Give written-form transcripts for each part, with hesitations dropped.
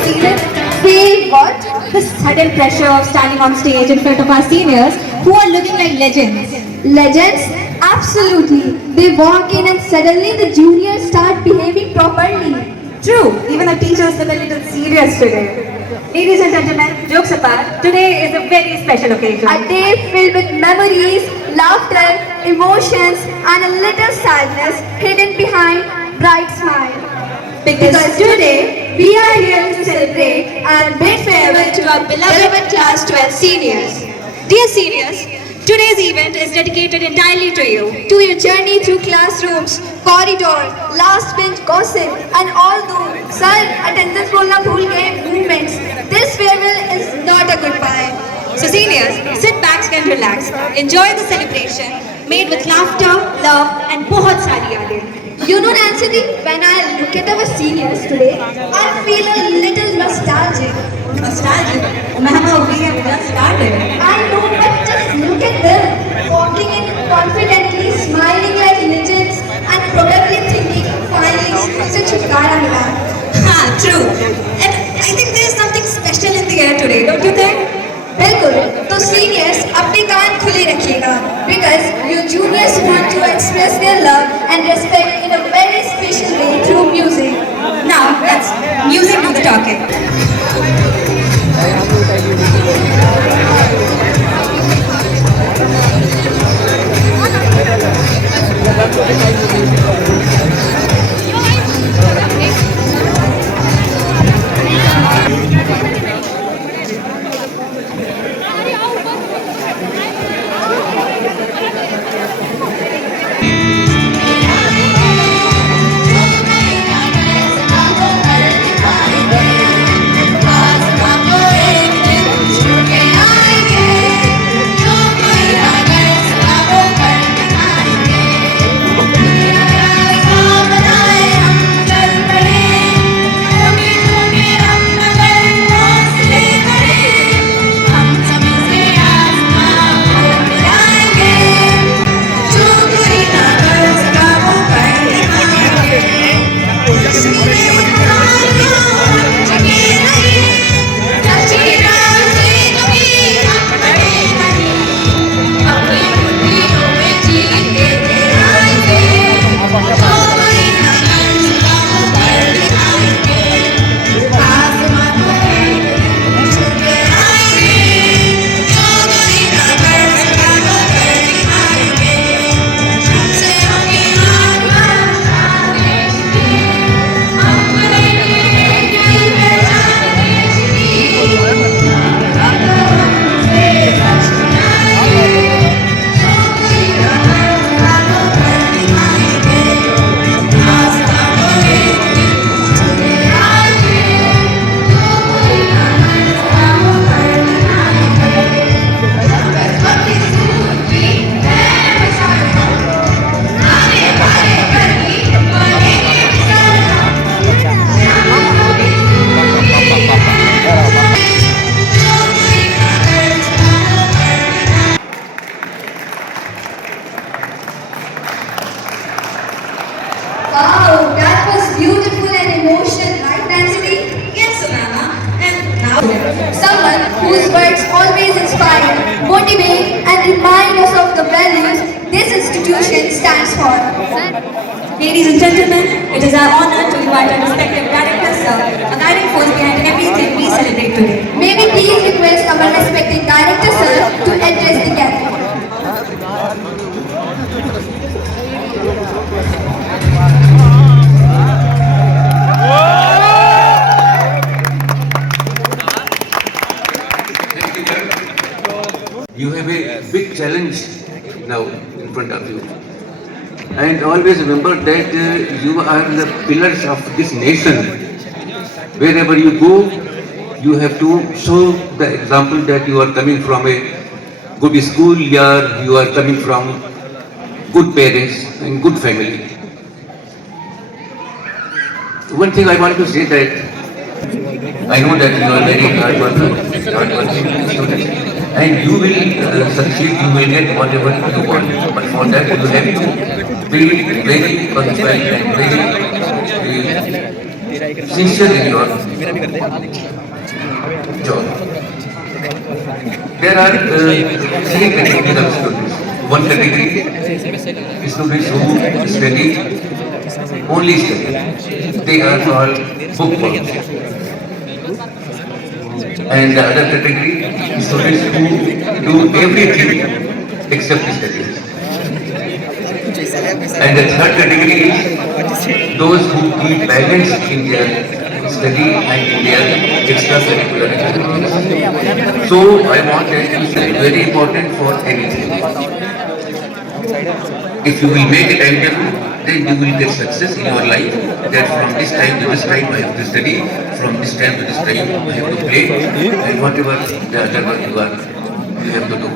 feel it? Feel what? The sudden pressure of standing on stage in front of our seniors who are looking like legends. Legends? Absolutely. They walk in and suddenly the juniors start behaving properly. True, even the teachers look a little serious today. Ladies and gentlemen, jokes apart, today is a very special occasion. A day filled with memories, laughter, emotions, and a little sadness hidden behind bright smile. Because today, we are here to celebrate and bid farewell to our beloved Class 12 seniors. Dear seniors, today's event is dedicated entirely to you. To your journey through classrooms, corridor, last bench gossip, and all those sir attendance bolna bhool gaye movements. This farewell is not a goodbye. So seniors, sit back and relax. Enjoy the celebration made with laughter, love and बहुत सारी यादें. You know, Nancy, when I look at our seniors today, I feel a little nostalgic. Nostalgic? Mama, we have just started. I know, but just look at them, walking in confidently, smiling like legends, and probably thinking, finally, such a mila. Ha, true. And I think there is something special in the air today, don't you think? बिल्कुल तो seniors अपने कान खुले रखिएगा because your juniors want to express their love and respect in a very special way through music. Now let's music do the talking. Wow, that was beautiful and emotional, right, Nancy? Yes, Mama. And now Someone whose words always inspire, motivate, and remind us of the values this institution stands for. ladies and gentlemen, it is our honor to invite our respective directors, sir, a guiding force behind everything we celebrate today. May we please request our respected director, sir, to address the gathering. You have a big challenge now in front of you. And always remember that you are the pillars of this nation. Wherever you go, you have to show the example that you are coming from a good school, or you are coming from good parents and good family. One thing I want to say that I know that you are very hardworking student, and you will succeed, you will get whatever you want. But for that you have to be very punctual and very sincere in your job. There are three categories of students. One category is students who study, only study. They are called bookworms. And the other category is students who do everything except studies. And the third category is those who keep balance in their study and in their extracurricular activities. So I want that to say very important for anything. If you will make a timetable, then you will get success in your life. That from this time to this time I have to study, from this time to this time I have to play, and whatever the other work you have to do.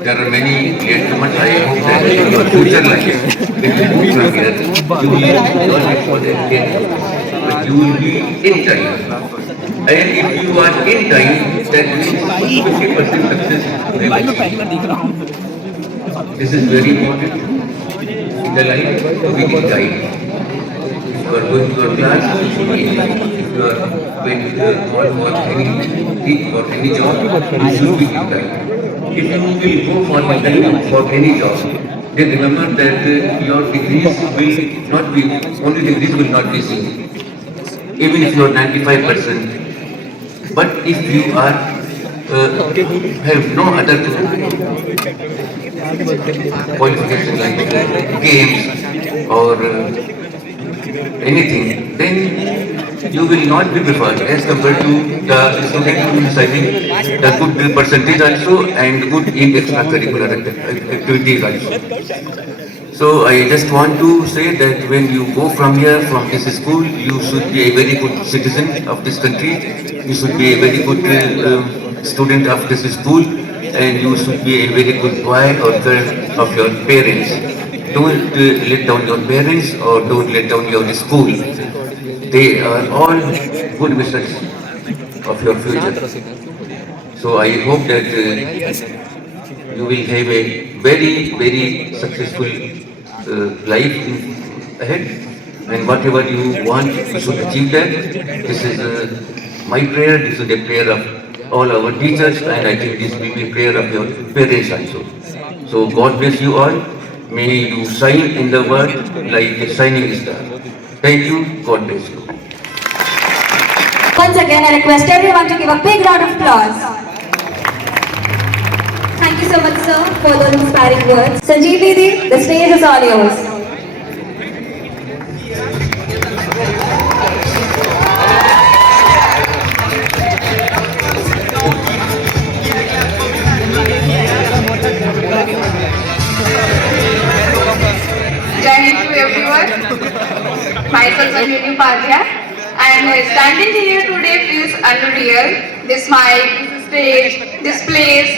There are many gentlemen, I hope that in your future life, if you move from here, you will not be for the end, but you will be in time. And if you are in time, that means 50% success will achieve. This is very important in the life to be in time. If you are going to your class, you should be in time. If you are going to call for any job, you should be in time. If you will go for interview for any job, then remember that your degrees will not be, only degrees will not be seen. Even if you are 95%. But if you are, have no other qualification like games or anything, then you will not be preferred as compared to the student who is having the good percentage also and good in extracurricular activities also. So I just want to say that when you go from here, from this school, you should be a very good citizen of this country. You should be a very good student of this school, and you should be a very good boy or girl of your parents. Don't let down your parents or don't let down your school. They are all good missions of your future. So I hope that you will have a very, very successful life ahead, and whatever you want, you should achieve that. This is my prayer, this is the prayer of all our teachers, and I think this will be prayer of your parents also. So God bless you all. May you shine in the world like a shining star. Thank you. God bless you. Once again, I request everyone to give a big round of applause. Thank you so much, sir, for those inspiring words. Sanjeev Didi, the stage is all yours. Jai Hind to everyone. Myself Sanjeev Padhya. And standing here today feels unreal. This mic, this stage, this place,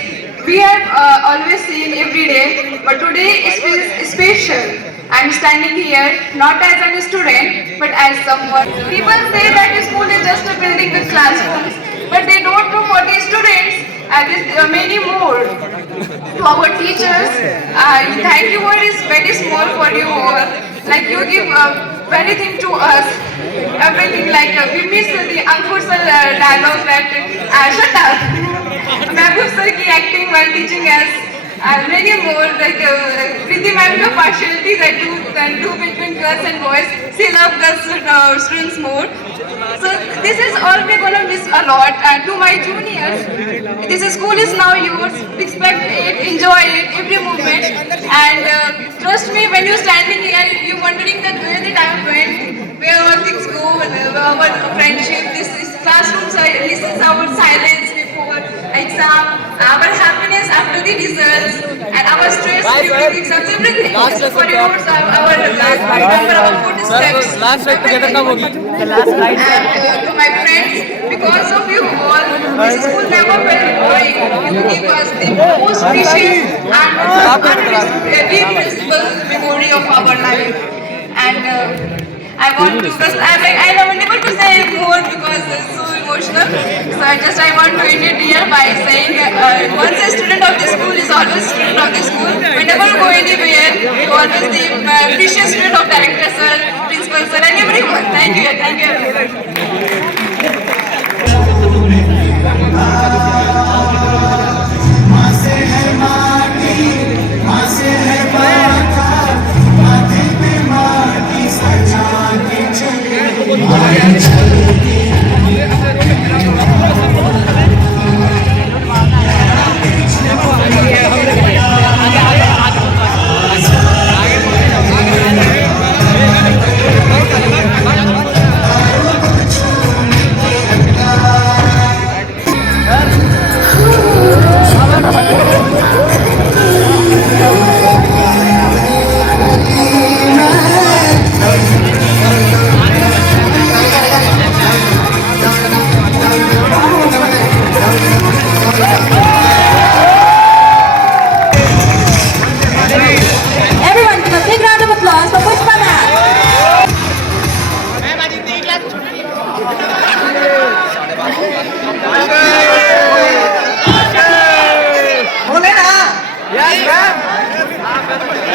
we have always seen every day, but today it feels special. I'm standing here not as a student, but as someone. People say that school is just a building with classrooms, but they don't know what is students, and there's many more. To our teachers, thank you word is very small for you all. Like you give anything to us, everything like we miss the Ankur sir dialogue that shut up. Mehboob sir ki acting while teaching us, many more like Priti ma'am ka partiality that do between girls and boys. She love girls students more. So this is all we're gonna miss a lot. And to my juniors, this school is now yours. Respect it, enjoy it, every moment. And trust me, when you're standing here, you're wondering that where the time went, where all things go, our friendship, this classrooms, this is our silence before exam, our happiness after the results, and our stress during the exams, everything. This is for yours, our remember our footsteps. Last slide together now hogi. The last slide. And to my friends, because of you all, this school never felt boring. You give us the most precious and irreplaceable memory of our life. And I want to, because I'm like, I'm unable to say more because it's so emotional. So I want to end it here by saying, once a student of this school is always student of this school. Whenever you go anywhere, you always the precious student of director sir, principal sir, and everyone. Thank you everyone. Everyone, give a big round of applause for Pushpa ma'am.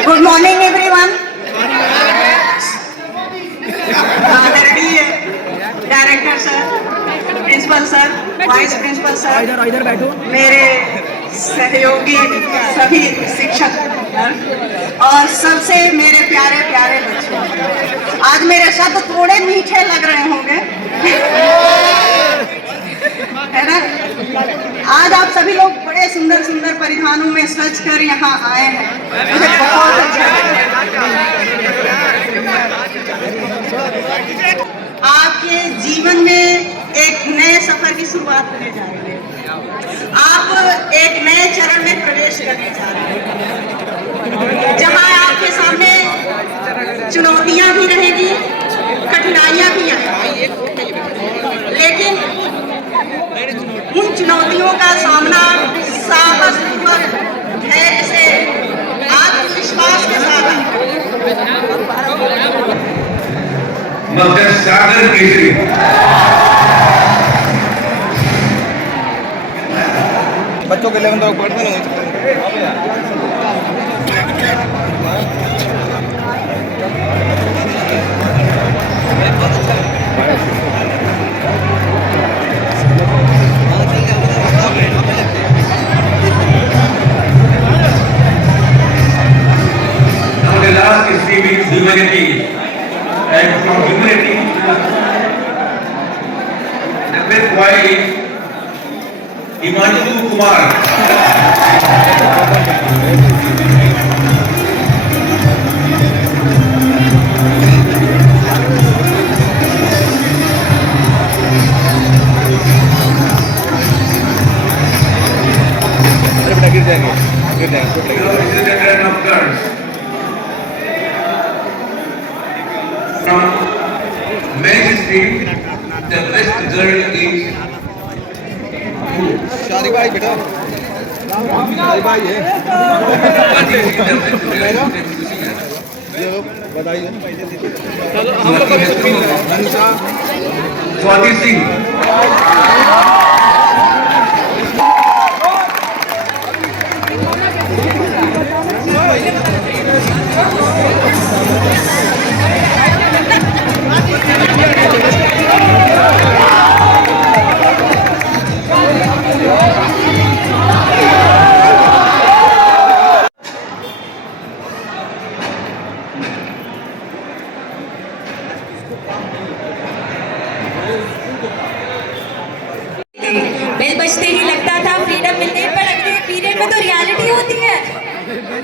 Good morning, everyone. आदरणीय director sir, principal sir, vice principal sir, इधर बैठो। मेरे सहयोगी सभी शिक्षक और सबसे मेरे प्यारे प्यारे बच्चों, आज मेरे शब्द थोड़े मीठे लग रहे होंगे, है ना? आज आप सभी लोग बड़े सुंदर सुंदर परिधानों में सज कर यहाँ आए हैं, मुझे बहुत अच्छा लगा। आपके जीवन में एक नए सफर की शुरुआत होने जा रही है। आप एक नए चरण में प्रवेश करने जा रहे हैं, जहां आपके सामने चुनौतियां भी रहेगी, कठिनाइयां भी आएंगी, लेकिन उन चुनौतियों का सामना साहस और धैर्य से, आत्मविश्वास के साथ मगर सागर केसरी बच्चों के 11 तक पढ़ते नहीं। Now the last stream is humanity, and from humanity, the best boy is Himanshu Kumar. गिर जाएंगे। Now this is the turn of girls. From men's stream, the best girl is शादी भाई बेटा, शादी भाई है। what is the best girl? बताइए। Swati Singh. Bell बजते ही लगता था फ्रीडम मिलने, पर अगले पीरियड में तो रियलिटी होती है।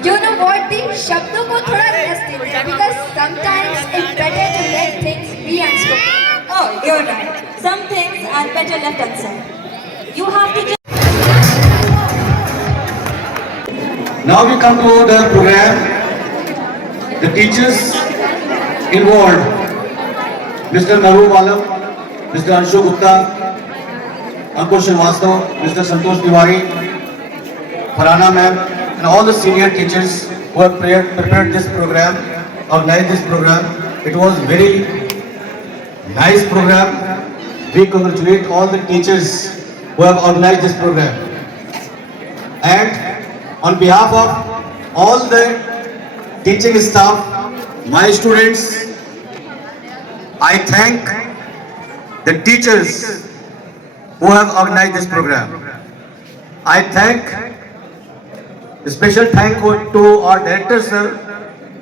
You know what? The शब्दों को थोड़ा रेस्ट देते हैं, because sometimes it's better to let things be unspoken. Oh, you're right. Some things are better left unsaid. You have to just Now we come to the program. The teachers involved, Mr. Mahbub Alam, Mr. Anshu Gupta, Ankur Srivastava, Mr. Santosh Tiwari, Farhana ma'am, and all the senior teachers who have prepared this program, organized this program. It was very nice program. We congratulate all the teachers who have organized this program. And on behalf of all the teaching staff, my students, I thank the teachers who have organized this program. I thank a special thank to our director sir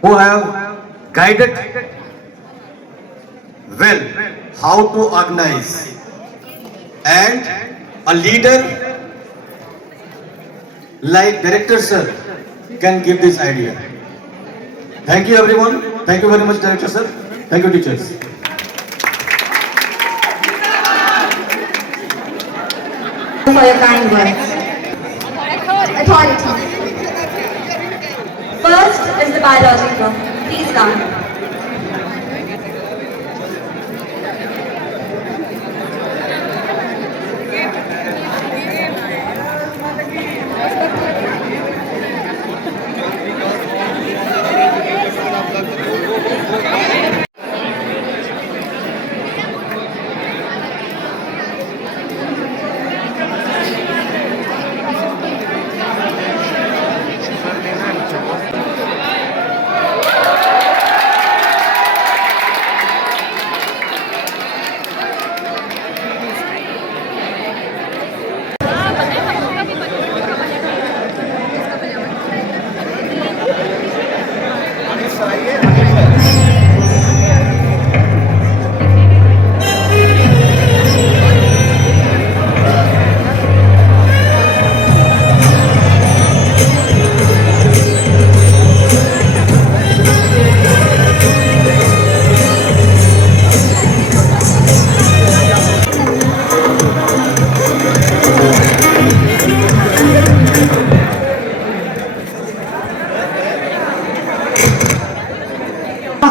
who have guided well how to organize, and a leader like director sir can give this idea. Thank you everyone. Thank you very much director sir. Thank you teachers. For your kind words. Authority. First is the biology group. Please come.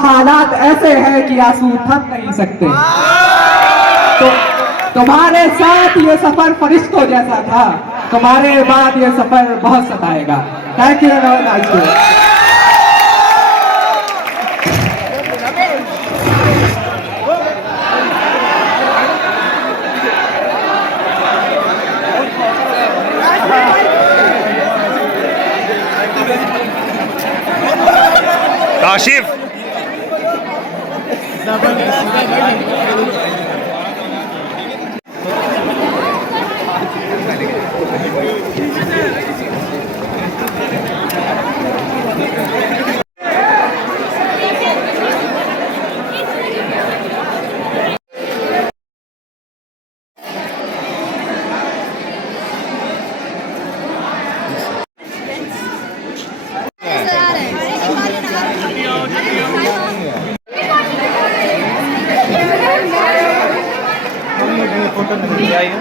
हालात ऐसे हैं कि आंसू थक नहीं सकते। तो तुम्हारे साथ ये सफर फरिश्तों जैसा था, तुम्हारे बाद ये सफर बहुत सताएगा। Thank you very much. Kashif photo नहीं आई है।